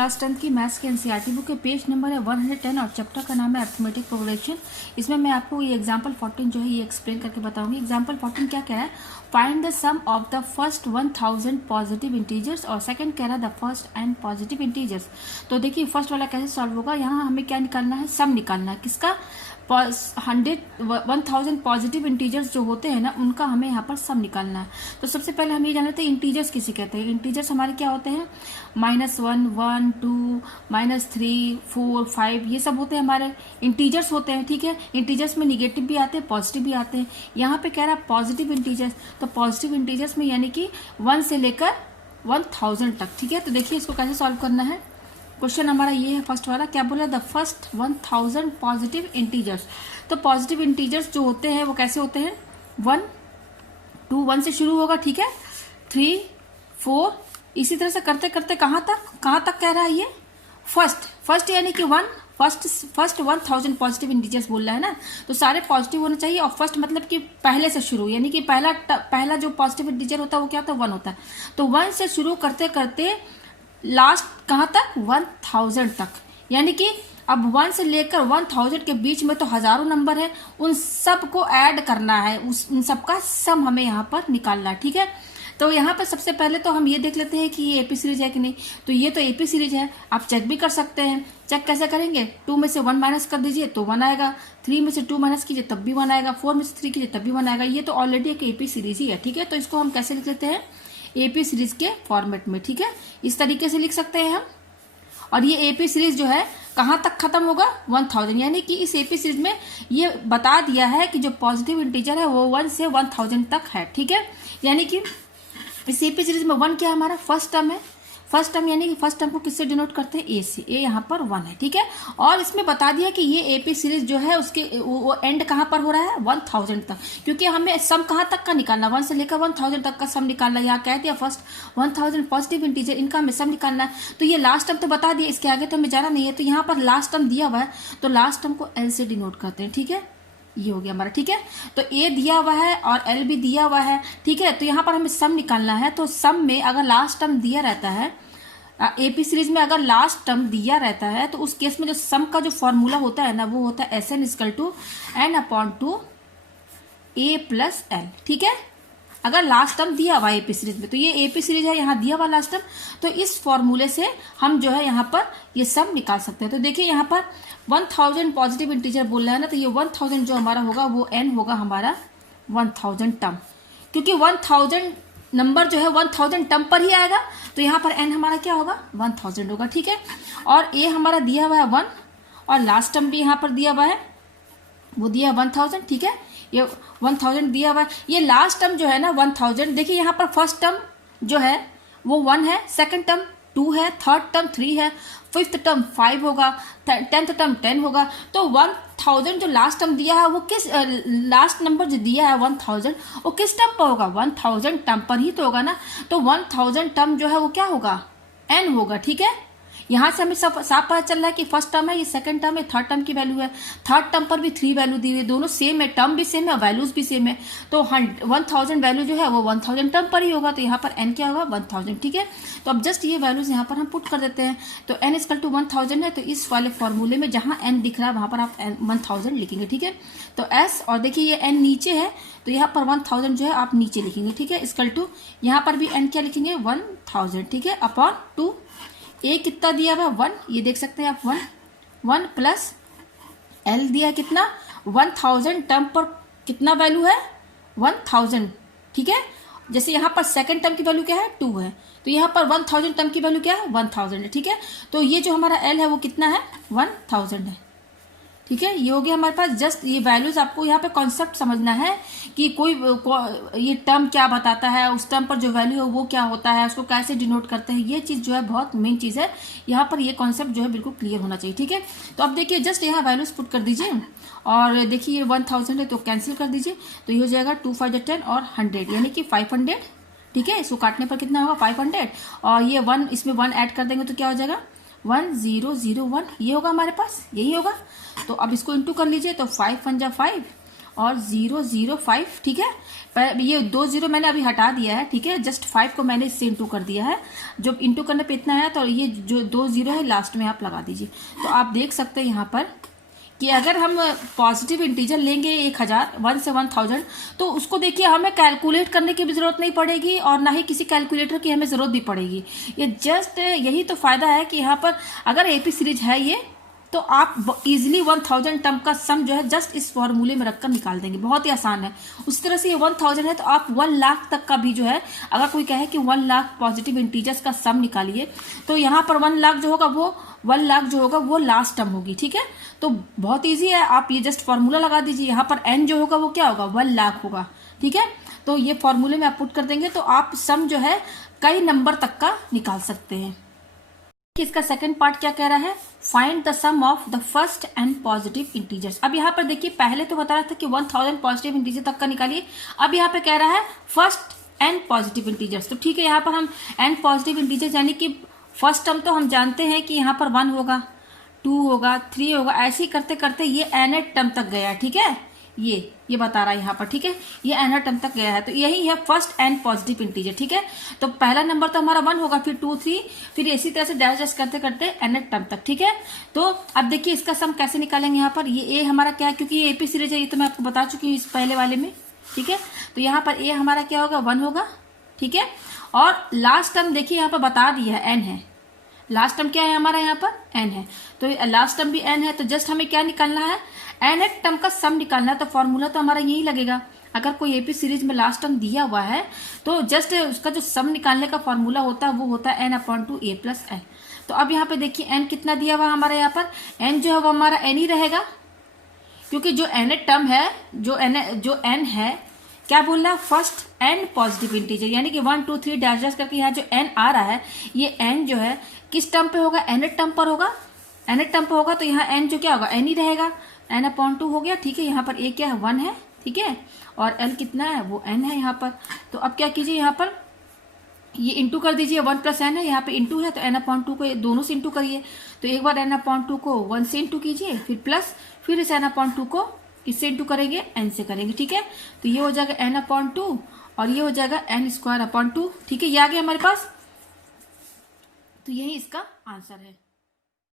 Class 10 की maths के NCERT book के पेज नंबर है 110 और चैप्टर का नाम है अरिथमेटिक प्रोग्रेशन। इसमें मैं आपको ये एग्जांपल 14 जो है ये एक्सप्लेन करके बताऊंगी। एग्जांपल 14 क्या कह रहा है, find the sum of the first 1000 positive integers, और सेकंड कह रहा है the first n positive integers. तो देखिए फर्स्ट वाला कैसे सॉल्व होगा, यहाँ हमें क्या निकालना है, सम निकालना है। किसका? 1000 पॉजिटिव इंटीजर्स जो होते हैं ना, उनका हमें यहाँ पर सम निकालना है। तो सबसे पहले हम ये जान लेते हैं इंटीजर्स किसे कहते हैं। इंटीजर्स हमारे क्या होते हैं, -1, 1, 2, -3, 4, 5, ये सब होते हैं हमारे इंटीजर्स होते हैं। ठीक है, इंटीजर्स में निगेटिव भी आते हैं, पॉजिटिव भी आते हैं। यहाँ पे कह रहा है पॉजिटिव इंटीजर्स, तो पॉजिटिव इंटीजर्स में यानी कि 1 से लेकर 1000 तक। ठीक है, तो देखिए इसको कैसे सॉल्व करना है। क्वेश्चन हमारा ये है फर्स्ट वाला, क्या बोला, द फर्स्ट 1000 पॉजिटिव इंटीजर्स। तो पॉजिटिव इंटीजर्स जो होते हैं वो कैसे होते हैं, 1, 2, 1 से शुरू होगा। ठीक है, 3, 4, इसी तरह से करते करते कहाँ तक कह रहा है ये, फर्स्ट यानी कि 1, फर्स्ट 1000 पॉजिटिव इंटीजर्स बोल रहा है ना, तो सारे पॉजिटिव होने चाहिए। और फर्स्ट मतलब कि पहले से शुरू, यानी कि पहला जो पॉजिटिव इंटीजर होता है वो क्या होता है, 1 होता है। तो 1 से शुरू करते करते लास्ट कहाँ तक, 1000 तक। यानी कि अब 1 से लेकर 1000 के बीच में तो हजारों नंबर है, उन सब को ऐड करना है, उन सब का सम हमें यहाँ पर निकालना है। ठीक है, तो यहाँ पर सबसे पहले तो हम ये देख लेते हैं कि ये एपी सीरीज है कि नहीं। तो ये तो एपी सीरीज है, आप चेक भी कर सकते हैं। चेक कैसे करेंगे, 2 में से 1 माइनस कर दीजिए तो 1 आएगा, 3 में से 2 माइनस कीजिए तब भी 1 आएगा, 4 में से 3 कीजिए तब भी 1 आएगा। ये तो ऑलरेडी एक एपी सीरीज ही है। ठीक है, तो इसको हम कैसे लिख लेते हैं, एपी सीरीज के फॉर्मेट में। ठीक है, इस तरीके से लिख सकते हैं हम। और ये एपी सीरीज जो है कहाँ तक खत्म होगा, 1000। यानी कि इस एपी सीरीज में ये बता दिया है कि जो पॉजिटिव इंटीजर है वो 1 से 1000 तक है। ठीक है, यानी कि इस एपी सीरीज में 1 क्या हमारा फर्स्ट टर्म है। फर्स्ट टर्म यानी कि फर्स्ट टर्म को किससे डिनोट करते हैं, ए से। ए यहाँ पर 1 है। ठीक है, और इसमें बता दिया कि ये एपी सीरीज जो है उसके वो एंड कहाँ पर हो रहा है, 1000 तक। क्योंकि हमें सम कहाँ तक का निकालना, 1 से लेकर 1000 तक का सम निकालना। यहाँ कह दिया फर्स्ट 1000 पॉजिटिव इंटीजर, इनका हमें सम निकालना है। तो ये लास्ट टर्म तो बता दिया, इसके आगे तो हमें जाना नहीं है। तो यहाँ पर लास्ट टर्म दिया हुआ है, तो लास्ट टर्म को एल से डिनोट करते हैं। ठीक है, ये हो गया हमारा। ठीक है, तो ए दिया हुआ है और एल भी दिया हुआ है। ठीक है, तो यहाँ पर हमें सम निकालना है। तो सम में अगर लास्ट टर्म दिया रहता है, एपी सीरीज में अगर लास्ट टर्म दिया रहता है, तो उस केस में जो सम का जो फॉर्मूला होता है ना, वो होता है SN = N/2 A + L। ठीक है, अगर लास्ट टर्म दिया हुआ एपी सीरीज में, तो ये एपी सीरीज है, यहाँ दिया हुआ लास्ट टर्म, तो इस फॉर्मूले से हम जो है यहाँ पर ये सम निकाल सकते हैं। तो देखिए यहाँ पर 1000 पॉजिटिव इंटीजर बोल रहा है ना, तो ये 1000 जो हमारा होगा वो n होगा हमारा 1000 टर्म, क्योंकि 1000 नंबर जो है 1000 टर्म पर ही आएगा। तो यहाँ पर n हमारा क्या होगा, 1000 होगा। ठीक है, और a हमारा दिया हुआ है 1, और लास्ट टर्म भी यहाँ पर दिया हुआ है, वो दिया 1000। ठीक है, ये 1000 दिया हुआ है। ये लास्ट टर्म जो है ना 1000, देखिए यहाँ पर फर्स्ट टर्म जो है वो 1 है, सेकंड टर्म 2 है, थर्ड टर्म 3 है, फिफ्थ टर्म 5 होगा, 10th टर्म 10 होगा। तो 1000 जो लास्ट टर्म दिया है वो किस लास्ट नंबर जो दिया है 1000, वो किस टर्म पर होगा, 1000 टर्म पर ही तो होगा ना। तो 1000 टर्म जो है वो क्या होगा, n होगा। ठीक है, यहाँ से हमें सब साफ पता चल रहा है कि फर्स्ट टर्म है, ये सेकंड टर्म है, थर्ड टर्म की वैल्यू है, थर्ड टर्म पर भी 3 वैल्यू दी हुई है, दोनों सेम है, टर्म भी सेम है, वैल्यूज भी सेम है। तो 1000 वैल्यू जो है वो 1000 टर्म पर ही होगा, तो यहाँ पर n क्या होगा, 1000। ठीक है, तो अब जस्ट ये वैल्यूज यहाँ पर हम पुट कर देते हैं। तो n = 1000 है, तो इस वाले फॉर्मूले में जहाँ n दिख रहा है वहां पर आप 1000 लिखेंगे। ठीक है, तो s, और देखिए ये n नीचे है, तो यहाँ पर 1000 जो है आप नीचे लिखेंगे। ठीक है, = यहाँ पर भी n क्या लिखेंगे, 1000। ठीक है, अपॉन 2, ए कितना दिया हुआ, 1, ये देख सकते हैं आप, 1 प्लस एल दिया कितना, 1000 टर्म पर कितना वैल्यू है, 1000। ठीक है, जैसे यहाँ पर सेकंड टर्म की वैल्यू क्या है, 2 है, तो यहाँ पर 1000 टर्म की वैल्यू क्या है, 1000 है। ठीक है, तो ये जो हमारा एल है वो कितना है, 1000 है। ठीक है, ये हो गया हमारे पास। जस्ट ये वैल्यूज आपको यहाँ पे कॉन्सेप्ट समझना है कि ये टर्म क्या बताता है, उस टर्म पर जो वैल्यू है वो क्या होता है, उसको कैसे डिनोट करते हैं, ये चीज जो है बहुत मेन चीज है। यहाँ पर ये कॉन्सेप्ट जो है बिल्कुल क्लियर होना चाहिए। ठीक है, तो अब देखिए जस्ट यहाँ वैल्यूज पुट कर दीजिए, और देखिए ये 1000 है तो कैंसिल कर दीजिए, तो ये हो जाएगा 2 5 10 और 100, यानी कि 500। ठीक है, इसको काटने पर कितना होगा, 500, और ये 1, इसमें 1 ऐड कर देंगे तो क्या हो जाएगा, 1001, ये होगा हमारे पास, यही होगा। तो अब इसको इंटू कर लीजिए, तो 5 × 5 और 005, ठीक है। पर ये 2 0 मैंने अभी हटा दिया है, ठीक है, जस्ट 5 को मैंने इससे इंटू कर दिया है। जब इंटू करने पे इतना है तो ये जो 2 0 है लास्ट में आप लगा दीजिए। तो आप देख सकते हैं यहाँ पर कि अगर हम पॉजिटिव इंटीजर लेंगे 1000 1 से 1000, तो उसको देखिए हमें कैलकुलेट करने की भी जरूरत नहीं पड़ेगी और ना ही किसी कैलकुलेटर की हमें जरूरत भी पड़ेगी। ये जस्ट यही तो फायदा है कि यहाँ पर अगर एपी सीरीज है ये, तो आप इजीली 1000 टर्म का सम जो है जस्ट इस फॉर्मूले में रखकर निकाल देंगे, बहुत ही आसान है। उसी तरह से ये 1000 है तो आप 1 लाख तक का भी जो है, अगर कोई कहे कि 1 लाख पॉजिटिव इंटीजर्स का सम निकालिए, तो यहाँ पर 1 लाख जो होगा वो 1 लाख जो होगा वो लास्ट टर्म होगी, ठीक है। तो बहुत ईजी है, आप ये जस्ट फॉर्मूला लगा दीजिए। यहाँ पर एन जो होगा वो क्या होगा, 1 लाख होगा, ठीक है। तो ये फॉर्मूले में आप पुट कर देंगे तो आप सम जो है कई नंबर तक का निकाल सकते हैं। इसका सेकंड पार्ट क्या कह रहा है, find the sum of the first n positive integers. अब यहाँ पर देखिए पहले तो बता रहा था कि 1000 पॉजिटिव इंटीजर तक का निकालिए, अब यहाँ पे कह रहा है फर्स्ट एंड पॉजिटिव इंटीजर्स। तो ठीक है, यहाँ पर हम एंड पॉजिटिव इंटीजर्स यानी कि फर्स्ट टर्म तो हम जानते हैं कि यहाँ पर 1 होगा, 2 होगा, 3 होगा, ऐसे ही करते करते ये nth टर्म तक गया, ठीक है। ये बता रहा है यहाँ पर, ठीक है, ये nth टर्म तक गया है। तो यही है फर्स्ट एंड पॉजिटिव इंटीजर, ठीक है। तो पहला नंबर तो हमारा 1 होगा, फिर 2 3, फिर इसी तरह से डैश डैश करते करते nth टर्म तक, ठीक है। तो अब देखिए इसका सम कैसे निकालेंगे। यहाँ पर ये a हमारा क्या है, क्योंकि ये एपी सीरीज है, ये तो मैं आपको बता चुकी हूँ इस पहले वाले में, ठीक है। तो यहाँ पर a हमारा क्या होगा, 1 होगा, ठीक है। और लास्ट टर्म देखिए यहाँ पर बता दिया है n है, लास्ट टर्म क्या है हमारा, यहाँ पर n है। तो लास्ट टर्म भी n है, तो जस्ट हमें क्या निकालना है, nth टर्म का सम निकालना है। तो फॉर्मूला तो हमारा यही लगेगा, अगर कोई एपी सीरीज में लास्ट टर्म दिया हुआ है तो जस्ट उसका जो सम निकालने का फॉर्मूला होता है वो होता है n/2 a + n। तो अब यहाँ पे देखिए n कितना दिया हुआ हमारा, यहाँ पर n जो है वो हमारा n ही रहेगा, क्योंकि जो nth टर्म है, जो n है, क्या बोल रहा है, फर्स्ट एंड पॉजिटिव इंटीजर, यानी कि 1 2 3 डैश डैश करके यहाँ जो n आ रहा है, ये n जो है किस टर्म पे होगा, nth टर्म पर होगा, nth टर्म पर होगा। तो यहाँ n जो क्या होगा, n ही रहेगा, n/2 हो गया, ठीक है। यहाँ पर a क्या है, 1 है, ठीक है, और l कितना है, वो n है यहाँ पर। तो अब क्या कीजिए, यहाँ पर ये इंटू कर दीजिए, 1 + n है, यहाँ पे इंटू है, तो n/2 को दोनों से इंटू करिए। तो एक बार n/2 को 1 से इंटू कीजिए, फिर प्लस, फिर इस n/2 को किससे इंटू करेंगे, n से करेंगे, ठीक है। तो ये हो जाएगा n/2 और ये हो जाएगा n² /2, ठीक है। ये आ गया हमारे पास, तो यही इसका आंसर है।